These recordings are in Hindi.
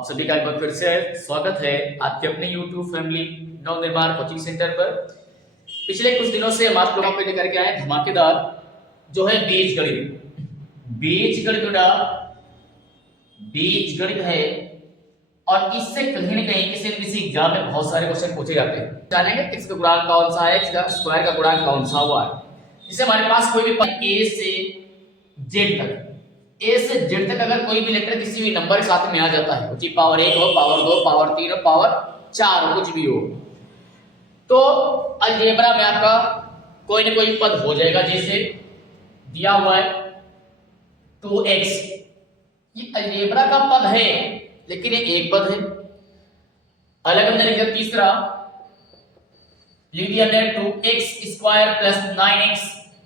आप सभी का एक बार फिर से स्वागत है आपके अपने YouTube फैमिली नव निर्माण कोचिंग सेंटर पर। पिछले कुछ दिनों से हम आप लोगों को लेकर के आए धमाकेदार जो है बीजगणित। बीजगणित है और इससे कहीं ना कहीं किसी न किसी एग्जाम में बहुत सारे क्वेश्चन पूछे जाते हैं। जानेंगे x का गुणांक कौन सा है, x का स्क्वायर का गुणांक कौन सा हुआ है। जिससे हमारे पास कोई भी a से z तक ए से जेड तक अगर कोई भी लेटर किसी भी नंबर के साथ में आ जाता है, चाहे पावर 1 हो, पावर 2, पावर 3 हो, पावर 4 हो, कुछ भी हो, तो अलजेब्रा में आपका कोई ना कोई पद हो जाएगा। जैसे दिया हुआ है 2x, ये अलजेब्रा का पद है लेकिन ये एक पद है। अलग हमने लिखा तीसरा, लिख दिया 2x स्क्वायर प्लस 9x।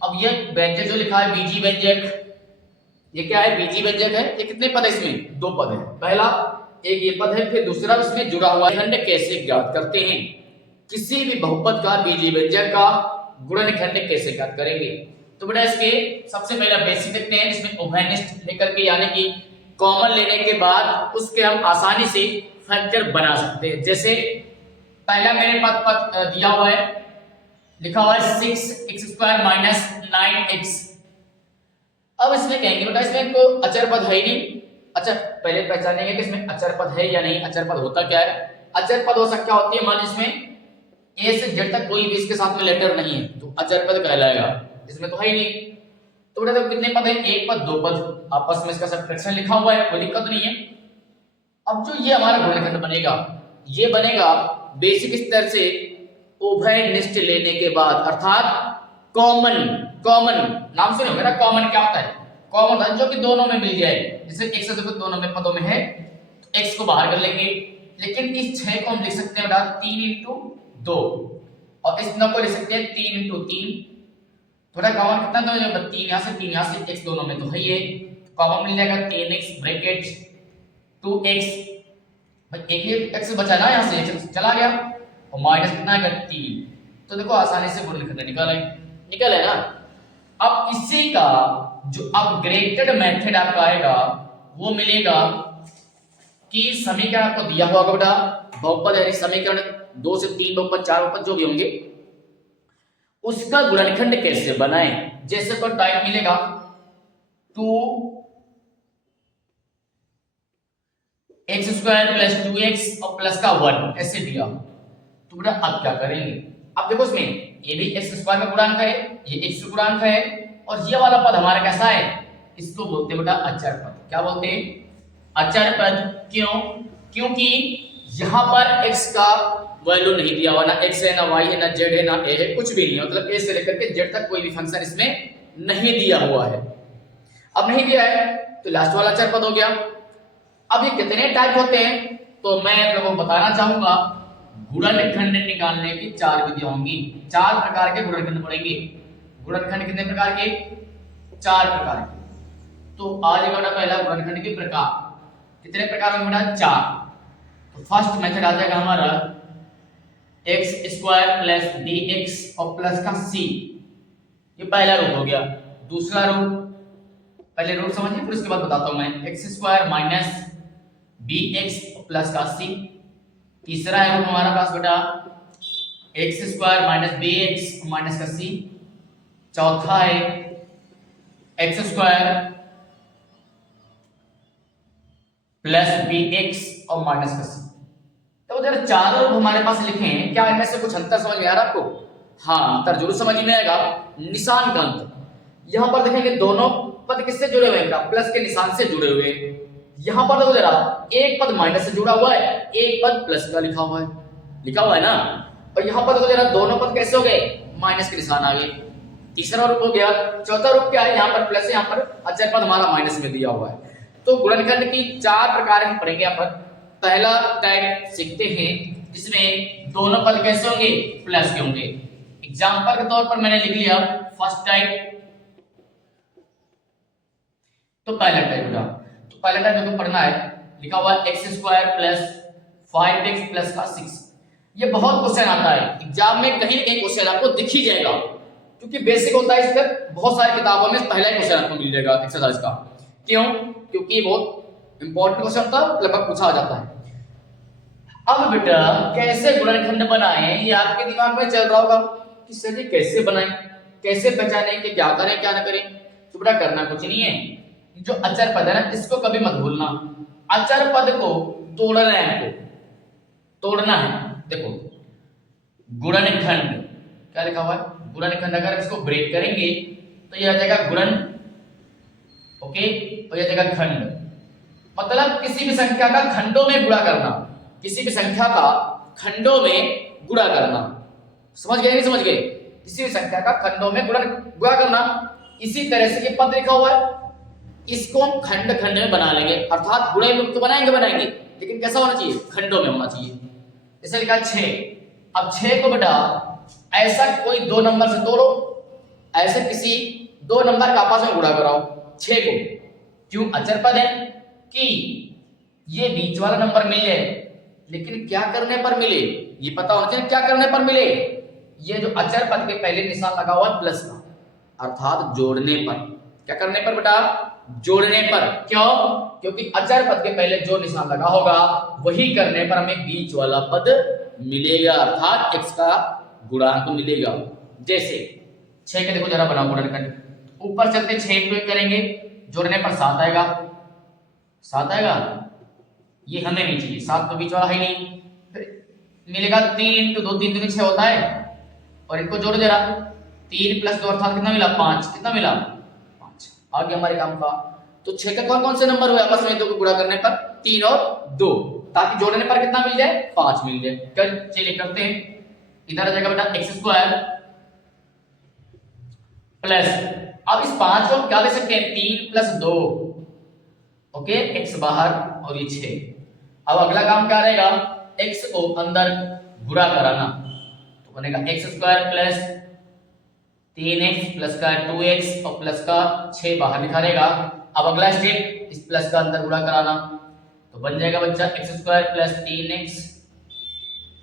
अब ये व्यंजक जो लिखा है बीजी व्यंजक, ये क्या है? बीजी व्यंजक है। ये कितने पद है? इसमें दो पद है। पहला एक ये पद है, फिर दूसरा इसमें जुड़ा हुआ है। खंड कैसे ज्ञात करते हैं? किसी भी बहुपद का बीजी व्यंजक का गुणनखंड कैसे ज्ञात करेंगे? तो बेटा इसके सबसे पहला बेसिक देखते हैं, जिसमें उभयनिष्ठ लेकर के यानी कि कॉमन लेने के बाद उसके हम आसानी से फैक्टर बना सकते हैं। जैसे पहला मेरे पद दिया हुआ है, लिखा हुआ है 6x स्क्वायर माइनस 9x। अब इसमें कहेंगे बेटा इसमें तो अचर पद है ही नहीं। अच्छा, पहले पहचानेंगे कि इसमें अचर पद है या नहीं। अचर पद होता क्या है? अचर पद हो सकता होती है, मान इसमें ए से जेड तक कोई भी इसके साथ में लेटर नहीं है तो अचर पद कहलाएगा। इसमें तो है ही नहीं। तो बेटा कितने पद है? एक पद, दो पद, आपस में इसका सब्ट्रैक्शन लिखा हुआ है, कोई दिक्कत नहीं है। अब जो ये हमारा गुणनखंड बनेगा, ये बनेगा बेसिक स्तर से उभयनिष्ठ लेने के बाद, अर्थात कॉमन नाम सुने मेरा। कॉमन क्या होता है? कॉमन होता है जो कि दोनों में मिल जाए। जैसे x से दोनों में पदों में है तो x को बाहर कर लेंगे, लेकिन इस 6 को हम लिख सकते हैं बेटा 3 × 2 और इस 9 को लिख सकते हैं 3 × 3। थोड़ा कॉमन कितना तो 3 यहाँ से 3 यहाँ से x दोनों में तो है ये, कॉमन मिल जाएगा 3x ब्रैकेट 2x। भाई एक x बचा ना, यहाँ से x चला गया और माइनस कितना है 3। तो देखो आसानी से गुणनखंड निकल है ना। अब इसी का जो अपग्रेडेड मेथड आपका आएगा वो मिलेगा कि समीकरण आपको दिया हुआ बेटा बहुपद यानी समीकरण 2 से 3 बहुपद 4 बहुपद जो भी होंगे उसका गुणनखंड कैसे बनाएं। जैसे तो टाइप मिलेगा 2x स्क्वायर प्लस 2x और प्लस का 1 ऐसे दिया। तो बेटा अब क्या करेंगे? अब देखो इसमें ये भी x स्क्वायर का गुणांक है, ये x गुणांक है और ये वाला पद हमारा कैसा है? इसको बोलते हैं बेटा अचर पद। क्या बोलते हैं? अचर पद। क्यों? क्योंकि यहाँ पर x का वैल्यू नहीं दिया हुआ, ना x है, ना y है, ना z है, ना a है, कुछ भी नहीं है। मतलब a से लेकर के z तक कोई भी फंक्शन इसमें नहीं दिया हुआ है। अब नहीं दिया है तो लास्ट वाला अचर पद हो गया। अब ये कितने टाइप होते हैं तो मैं आप लोगों को बताना चाहूंगा। गुणनखंड निकालने की 4 विधियां होंगी। 4 प्रकार के गुणनखंड पड़ेंगे। गुणनखंड कितने प्रकार के? 4 प्रकार के। तो आज बेटा पहला गुणनखंड के प्रकार। कितने प्रकार होंगे बेटा? 4। तो फर्स्ट मेथड आ जाएगा हमारा x स्क्वायर प्लस dx और प्लस का c। ये पहला रूप हो गया। दूसरा रूप, पहले रूप समझिए फिर उसके बाद बताता हूं मैं। x square minus bx plus का c। तीसरा है रूप हमारा पास बेटा x square minus bx minus का c। चौथा है x स्क्वायर प्लस bx और माइनस का c। तो उधर चारों रूप हमारे पास लिखे हैं। क्या इनमें से कुछ अंतर समझ में आ रहा है आपको? हाँ, अंतर जरूर समझ में आएगा। निशान का अंतर। यहां पर देखेंगे दोनों पद किससे जुड़े हुए हैं? प्लस के निशान से जुड़े हुए हैं। यहां पर देखो जरा, एक पद माइनस से जुड़ा हुआ है, एक पद प्लस का लिखा हुआ है ना। और यहां पर देखो जरा दोनों पद कैसे हो गए? माइनस के निशान आ गए। तीसरा रूप हो गया। चौथा रूप क्या है? यहाँ पर प्लस है, यहाँ पर अचर पद हमारा माइनस में दिया हुआ है। तो गुणनखंड की 4 प्रकार हम पढ़ेंगे यहाँ पर। पहला टाइप सीखते हैं जिसमें दोनों पद कैसे होंगे? प्लस के होंगे। एग्जाम्पल के तौर पर मैंने लिख लिया फर्स्ट टाइप। तो पहला टाइप बेटा, तो पहला टाइप जो पढ़ना है लिखा हुआ है x square plus 5x plus का 6। ये बहुत क्वेश्चन आता है एग्जाम में, कहीं ना कहीं क्वेश्चन आपको दिख ही जाएगा क्योंकि बेसिक होता है। इस पर बहुत सारी किताबों में पहला ही क्वेश्चन आपको मिल जाएगा एक्सरसाइज का। क्यों? क्योंकि बहुत इंपॉर्टेंट क्वेश्चन था, लगभग पूछा जाता है। अब बेटा कैसे गुणनखंड बनाएं ये आपके दिमाग में चल रहा होगा कि सर जी कैसे बनाएं, कैसे पहचानें कि क्या करें क्या ना करें। तो बेटा करना कुछ नहीं है, जो अचर पद है ना इसको कभी मत भूलना। अचर पद को तोड़ना है, आपको तोड़ना है। देखो गुणनखंड क्या लिखा हुआ है, गुणनखंड अगर इसको ब्रेक करेंगे तो यह आ जाएगा गुणन, ओके, और यह आ जाएगा खंड। मतलब किसी भी संख्या का खंडों में गुणा करना, किसी भी संख्या का खंडों में गुणा करना। समझ गए नहीं समझ गए? किसी भी संख्या का खंडों में गुणा करना। इसी तरह से ये पद लिखा हुआ है, इसको हम खंड खंड में बना लेंगे, अर्थात गुणे में तो बनाएंगे, लेकिन कैसा होना चाहिए, खंडों में होना चाहिए। जैसे लिखा 6, अब 6 को बेटा ऐसा कोई 2 नंबर से तोड़ो, ऐसे किसी 2 नंबर का आपस में गुणा कराओ 6 को। क्यों? अचर पद है कि ये बीच वाला नंबर मिल जाए, लेकिन क्या करने पर मिले, ये पता होना चाहिए क्या करने पर मिले। ये जो अचर पद के पहले निशान लगा हुआ है प्लस का, अर्थात जोड़ने पर। क्या करने पर बेटा? जोड़ने पर। क्यों? क्योंकि अचर पद के पहले जो निशान लगा होगा वही करने पर हमें बीच वाला पद मिलेगा, अर्थात x का गुणांक मिलेगा। जैसे 6 के देखो जरा बनाओ गुणनखंड, ऊपर चलते 6 को करेंगे, जोड़ने पर 7 आएगा, 7 आएगा, ये हमें नहीं चाहिए, 7 तो बीच वाला है नहीं। फिर मिलेगा 3 × 2 3 दूनी 6 होता है, और इनको जोड़ दे रहा 3 + 2 अर्थात कितना मिला 5, कितना मिला 5। आगे हमारे काम का तो 6 का कौन कौन से नंबर हुए आपस में तो गुणा करने पर 3 और 2, ताकि जोड़ने पर कितना मिल जाए 5 मिल जाए। चलिए करते हैं, इधर आ जाएगा बेटा x² प्लस, अब इस 5 को हम क्या ले सकते हैं 3 + 2, ओके, x बाहर और ये 6। अब अगला काम क्या रहेगा, x को अंदर गुणा कराना, तो बनेगा x² प्लस 3x प्लस का 2x और प्लस का 6 बाहर लिखा रहेगा। अब अगला स्टेप इस प्लस का अंदर गुणा कराना, तो बन जाएगा बच्चा x² प्लस 3x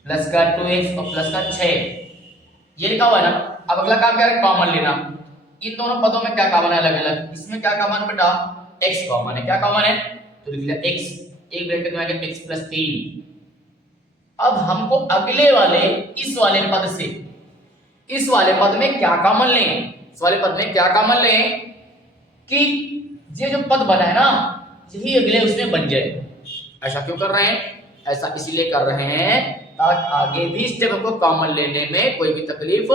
प्लस का 2x और प्लस का 6, ये लिखा हुआ है ना। अब अगला काम क्या है, कॉमन लेना। इन दोनों पदों में क्या कॉमन है अलग अलग, इसमें क्या कॉमन बेटा x कॉमन है, क्या कॉमन है तो लिख लिया x, एक ब्रैकेट में आ गया x + 3। अब हमको अगले वाले इस वाले पद से इस वाले पद में क्या कॉमन लें, इस वाले पद में क्या कॉमन लें कि ये जो पद बना है ना यही अगले उसमें बन जाए। ऐसा क्यों कर रहे हैं, ऐसा इसलिए कर रहे हैं ताकि आगे भी स्टेप को कॉमन लेने में कोई भी तकलीफ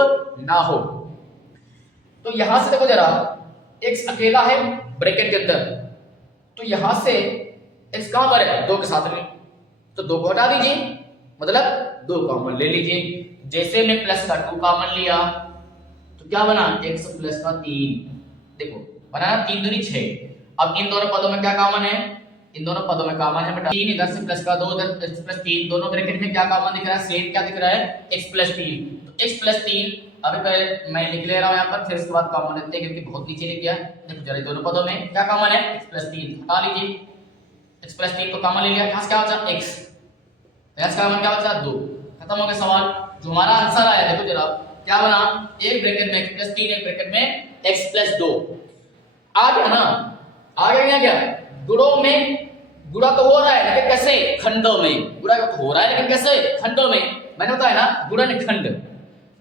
ना हो। तो यहां से देखो जरा x अकेला है ब्रैकेट के अंदर, तो यहां से x कहां पर है 2 के साथ में, तो 2 को हटा दीजिए, मतलब 2 कॉमन ले लीजिए। जैसे मैं प्लस का 2 कॉमन लिया तो क्या बना x प्लस का 3, देखो बना 3 दूनी 6। अब इन दोनों पदों में क्या कॉमन है, इन दोनों पदों में कॉमन है बेटा 3, इधर से प्लस का 2 इधर x + 3, दोनों ब्रैकेट में क्या कॉमन दिख रहा है, सेम क्या दिख रहा है x + 3। तो x + 3 अभी पहले मैं लिख ले रहा हूं यहां पर, फिर इसके बाद कॉमन लेते हैं क्योंकि बहुत नीचे लिख गया। देखो जरा दोनों पदों में क्या कॉमन है x + 3, हटा लीजिए, x + 3 को कॉमन ले लिया, यहां से क्या बचा x, यहां से कॉमन क्या बचा 2, खत्म हो गया सवाल। जो हमारा आंसर आया देखो जरा क्या बना, एक ब्रैकेट में x + 3, एक ब्रैकेट में x + 2। आ गया ना, आ गया क्या, गुणों में गुणा तो हो रहा है लेकिन कैसे, खंडों में। गुणा तो हो रहा है लेकिन कैसे, खंडों में। मैंने बताया ना गुणनखंड,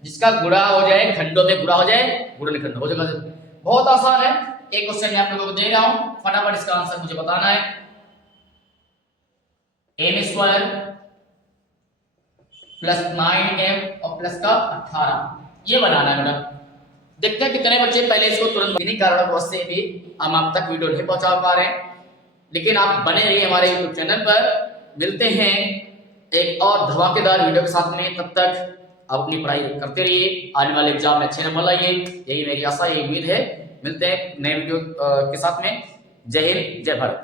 जिसका गुणा हो जाए खंडों में गुणा हो जाए गुणनखंड हो जाएगा। बहुत आसान है, एक क्वेश्चन मैं आप लोगों को दे रहा हूं, फटाफट इसका आंसर मुझे बताना है। m² प्लस 9m और प्लस का 18, ये बनाना है बेटा। देखते हैं कितने बच्चे पहले इसको तुरंत, इन्हीं कारणों से भी हम आप तक वीडियो नहीं पहुंचा पा रहे हैं, लेकिन आप बने रहिए हमारे YouTube चैनल पर। मिलते हैं एक और धमाकेदार वीडियो के साथ में, तब तक आप अपनी पढ़ाई करते रहिए, आने वाले एग्जाम में अच्छे नंबर लाइए, यही मेरी आशा, यही उम्मीद है। मिलते हैं नए वीडियो के साथ में। जय हिंद, जय Bharat.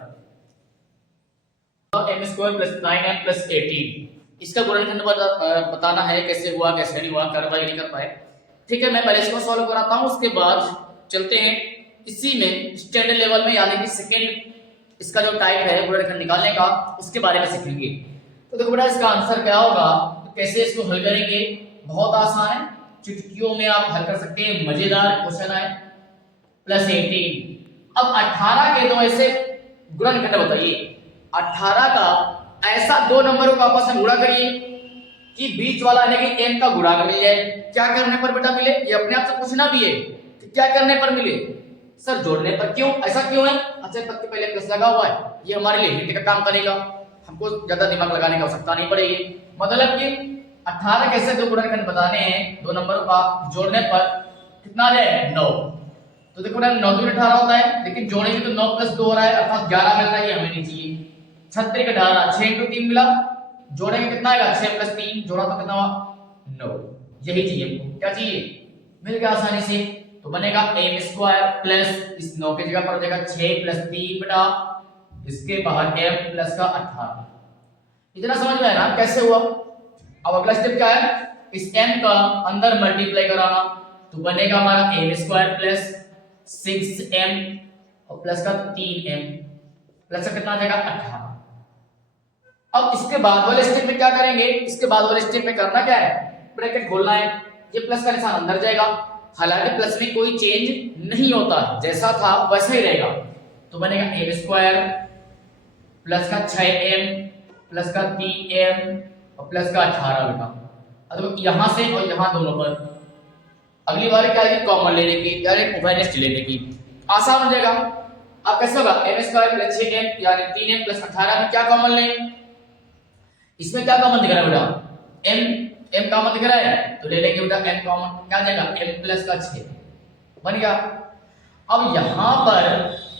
m² plus 9m plus 18, इसका गुणनखंड बताना है, कैसे हुआ कैसे नहीं हुआ, कर पाए नहीं कर पाए। ठीक है, मैं पहले इसको सॉल्व कराता हूं, उसके बाद चलते हैं इसी में स्टैंडर्ड लेवल में, यानी कि सेकंड इसका जो टाइप है गुणनखंड निकालने का, उसके बारे में सीखेंगे। तो देखो बेटा इसका आंसर क्या होगा, तो कैसे इसको हल करेंगे, बहुत आसान है, चुटकियों में आप हल कर सकते हैं। मजेदार क्वेश्चन है। प्लस 18, अब 18 के दो ऐसे गुणनखंड बताइए, 18 का ऐसा दो नंबरों का आपस में गुणा करिए कि बीच वाला यानी कि m का गुणांक मिल जाए। क्या करने पर बेटा मिले, ये अपने आप से पूछना भी है कि क्या करने पर मिले। सर जोड़ने पर, क्यों, ऐसा क्यों है? अच्छा पद के पहले प्लस लगा हुआ है, ये हमारे लिए हिंट का काम करेगा, हमको ज्यादा दिमाग लगाने की आवश्यकता नहीं पड़ेगी। मतलब कि 18 कैसे दो गुणनखंड बताने हैं, दो नंबरों का जोड़ने पर कितना आ जाए 9। तो देखो ना 9 दूनी 18 होता है, लेकिन जोड़ेंगे तो 9 + 2 हो रहा है अर्थात 11 मिलना, ये हमें नहीं चाहिए। 36 का 18 6 × 3 मिला, जोड़ेंगे कितना आएगा 6 + 3, जोड़ा तो कितना हुआ 9। यही चाहिए हमको, क्या चाहिए, मिल गया आसानी से। तो बनेगा m² प्लस इस 9 की जगह पर हो जाएगा 6 + 3 बटा इसके बाहर m प्लस का 18। इतना समझ में आया ना कैसे हुआ। अब अगला स्टेप क्या है, इस m का अंदर मल्टीप्लाई कराना, तो बनेगा हमारा m² प्लस 6m और प्लस का 3m प्लस का कितना आ जाएगा 18। अब इसके बाद वाले स्टेप में क्या करेंगे, इसके बाद वाले स्टेप में करना क्या है, ब्रैकेट खोलना है, ये प्लस का निशान अंदर जाएगा, हालांकि प्लस में कोई चेंज नहीं होता है, जैसा था वैसा ही रहेगा। तो बनेगा m² प्लस का 6m प्लस का 3m और प्लस का 18 बेटा। अब यहां से और यहां दोनों पर अगली बार क्या है, कॉमन लेने की, डायरेक्ट उभयनिष्ठ लेने की, आसान हो जाएगा। अब कैसे होगा, m² प्लस 6m यानी 3m प्लस 18 में क्या कॉमन लें, इसमें क्या कॉमन दिख रहा है बेटा, m कॉमन दिख रहा है तो ले लेंगे बेटा m कॉमन, क्या आ जाएगा m प्लस का 6 बन गया। अब यहां पर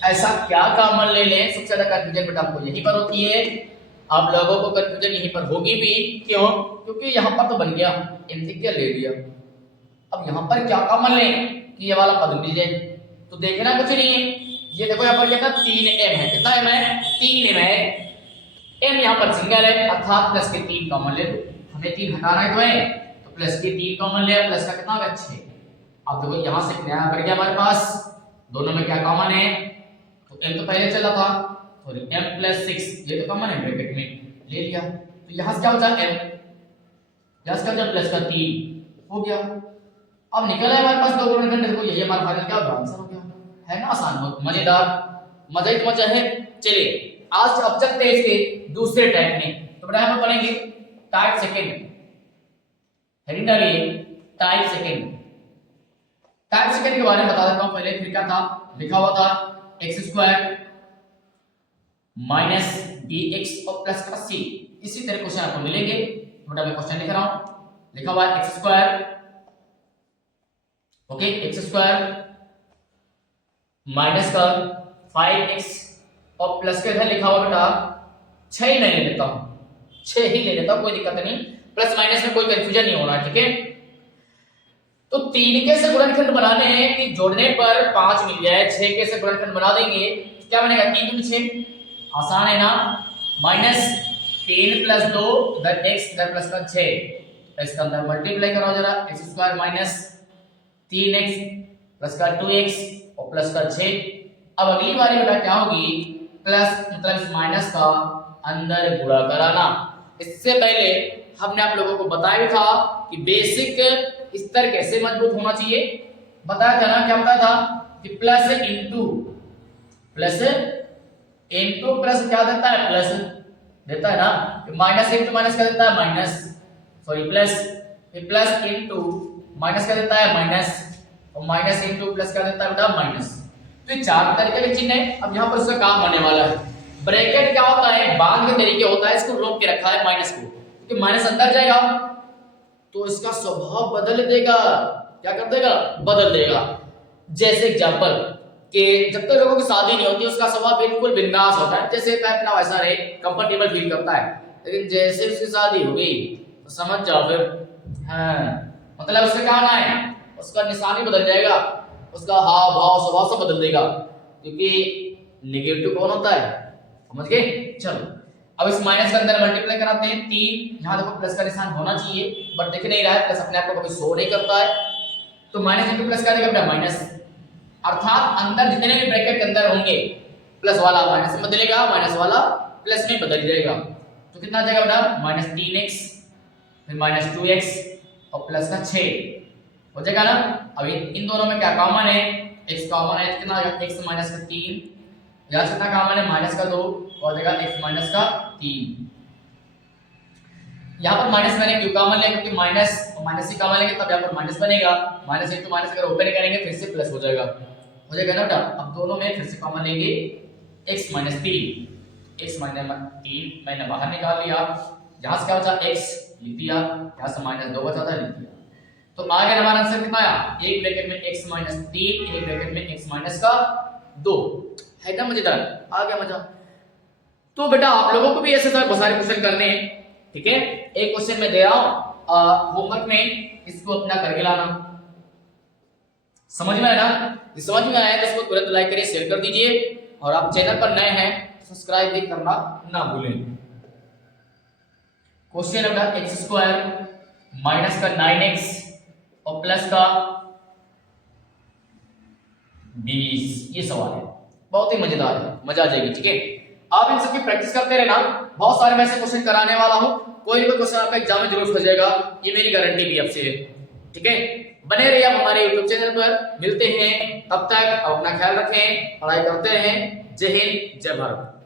ऐसा क्या कॉमन ले लें, सबसे ज्यादा कंफ्यूजन बेटा हमको यहीं पर होती है, आप लोगों को कंफ्यूजन यहीं पर होगी भी, क्यों, क्योंकि यहां पर तो बन गया m से क्या ले लिया, अब यहां पर क्या कॉमन लें कि ये वाला पद मिल जाए। तो देखना कुछ नहीं है, ये देखो यहां पर क्या था 3m है, कितना m है 3m है, m यहां पर सिंगल है अर्थात प्लस के 3 कॉमन ले लो, हमें 3 हटाना है तो है, तो प्लस के 3 कॉमन ले, प्लस का कितना होगा 6। अब देखो यहां से नया बढ़ गया हमारे पास, दोनों में क्या कॉमन है, तो m तो पहले चला था, सॉरी m + 6 ये तो कॉमन है ब्रैकेट में ले लिया, तो यहां से क्या बचा m, यहां से क्या प्लस का 3 हो गया। अब निकला है हमारे पास दो गुणनखंड, देखो यही हमारा फाइनल क्या आंसर हो गया, है ना आसान, बहुत मजेदार, मजा ही मजा है। चलिए आज अब चलते हैं इसके दूसरे टाइप में, तो बेटा हम पढ़ेंगे टाइप सेकंड, हेडिंग डालिए टाइप सेकंड। टाइप सेकंड के बारे में बता देता हूं पहले, फिर क्या था लिखा हुआ था x² माइनस dx और प्लस का c, इसी तरह क्वेश्चन आपको मिलेंगे, बेटा मैं क्वेश्चन लिख रहा हूं, लिखा हुआ है x² ओके, x² माइनस का 5x और प्लस के इधर लिखा हुआ बेटा 6 ही नहीं ले लेता हूं, 6 ही ले लेता हूं, कोई दिक्कत नहीं, प्लस माइनस में कोई कंफ्यूजन नहीं होना, ठीक है। तो 3 के से गुणनखंड बनाने हैं कि जोड़ने पर 5 मिल जाए, 6 के से गुणनखंड बना देंगे तो क्या बनेगा 3 × 6, आसान है ना, माइनस 3 + 2 इधर x इधर प्लस का 6, इसका अंदर मल्टीप्लाई कराओ जरा, x² माइनस 3x प्लस का 2x और प्लस का 6। अब अगली बारी बेटा क्या होगी, प्लस मतलब इस माइनस का अंदर गुणा कराना। इससे पहले हमने आप लोगों को बताया भी था कि बेसिक स्तर कैसे मजबूत होना चाहिए, बताया था ना, क्या बताया था कि प्लस इंटू प्लस क्या देता है, प्लस देता है ना, माइनस इंटू माइनस क्या देता है minus, sorry plus into minus क्या देता है माइनस, और माइनस इंटू प्लस क्या देता है बेटा माइनस। तो ये चार तरीके के चिन्ह है। अब यहाँ पर उसका काम होने वाला है, ब्रैकेट क्या होता है बांध के तरीके होता है, इसको रोक के रखा है माइनस को, क्योंकि माइनस अंदर जाएगा तो इसका स्वभाव बदल देगा, क्या कर देगा बदल देगा। जैसे एग्जांपल कि जब तक लोगों की शादी नहीं होती उसका स्वभाव बिल्कुल बिंदास होता है, जैसे अपना वैसा रहे कंफर्टेबल फील करता है, लेकिन जैसे उसकी शादी हो गई तो समझ जाओ फिर, हाँ मतलब उसका क्या होना है, उसका निशान ही बदल जाएगा, उसका हाव भाव स्वभाव सब बदल देगा, क्योंकि नेगेटिव कौन होता है, समझ गए। चलो अब इस माइनस के अंदर मल्टीप्लाई कराते हैं, 3 यहाँ देखो प्लस का निशान होना चाहिए बट दिख नहीं रहा है, प्लस अपने आप को कभी शो नहीं करता है, तो माइनस इंटू प्लस का देगा माइनस, अर्थात अंदर जितने भी ब्रैकेट के अंदर होंगे प्लस वाला माइनस में बदलेगा, माइनस वाला प्लस में बदल जाएगा, तो कितना आ जाएगा बेटा माइनस 3x फिर माइनस 2x और प्लस का 6 हो जाएगा ना। अभी इन दोनों में क्या कॉमन है, x कॉमन है, कितना आ जाएगा x माइनस का 3 यहाँ से कितना कॉमन है, माइनस का 2 और देगा x माइनस का 3। यहाँ पर माइनस मैंने क्यों कॉमन लिया, क्योंकि माइनस माइनस ही कॉमन लेंगे तब यहाँ पर माइनस बनेगा। माइनस एक तो माइनस अगर ओपन करेंगे फिर से प्लस हो जाएगा ना बेटा। अब दोनों में फिर से कॉमन लेंगे x माइनस 3, x माइनस 3 मैंने बाहर निकाल लिया। यहाँ से क्या बचा, x लिख दिया, यहाँ से माइनस 2 बचा था, लिख दिया। तो आगे हमारा आंसर कितना आया, एक ब्रैकेट में x माइनस 3, एक ब्रैकेट में x माइनस का 2। है ना मजेदार, आ गया मजा। तो बेटा आप लोगों को भी ऐसे बहुत सारे क्वेश्चन करने हैं, ठीक है। एक क्वेश्चन मैं दे रहा हूं होमवर्क में, इसको अपना करके लाना। समझ में आया ना? समझ में आया तो इसको तुरंत लाइक करिए, शेयर कर दीजिए, और आप चैनल पर नए हैं सब्सक्राइब भी करना ना भूलें। Question number x square minus का 9x और प्लस का 20, ये सवाल है, बहुत ही मजेदार है, मजा आ जाएगी, ठीक है। आप इन सबकी प्रैक्टिस करते रहना, बहुत सारे मैं ऐसे क्वेश्चन कराने वाला हूं, कोई भी क्वेश्चन आपका एग्जाम में जरूर फंस जाएगा, ये मेरी गारंटी भी आपसे है, ठीक है। बने रहिए आप हमारे YouTube चैनल पर, मिलते हैं, तब तक अपना ख्याल रखें, पढ़ाई करते रहें। जय हिंद, जय भारत।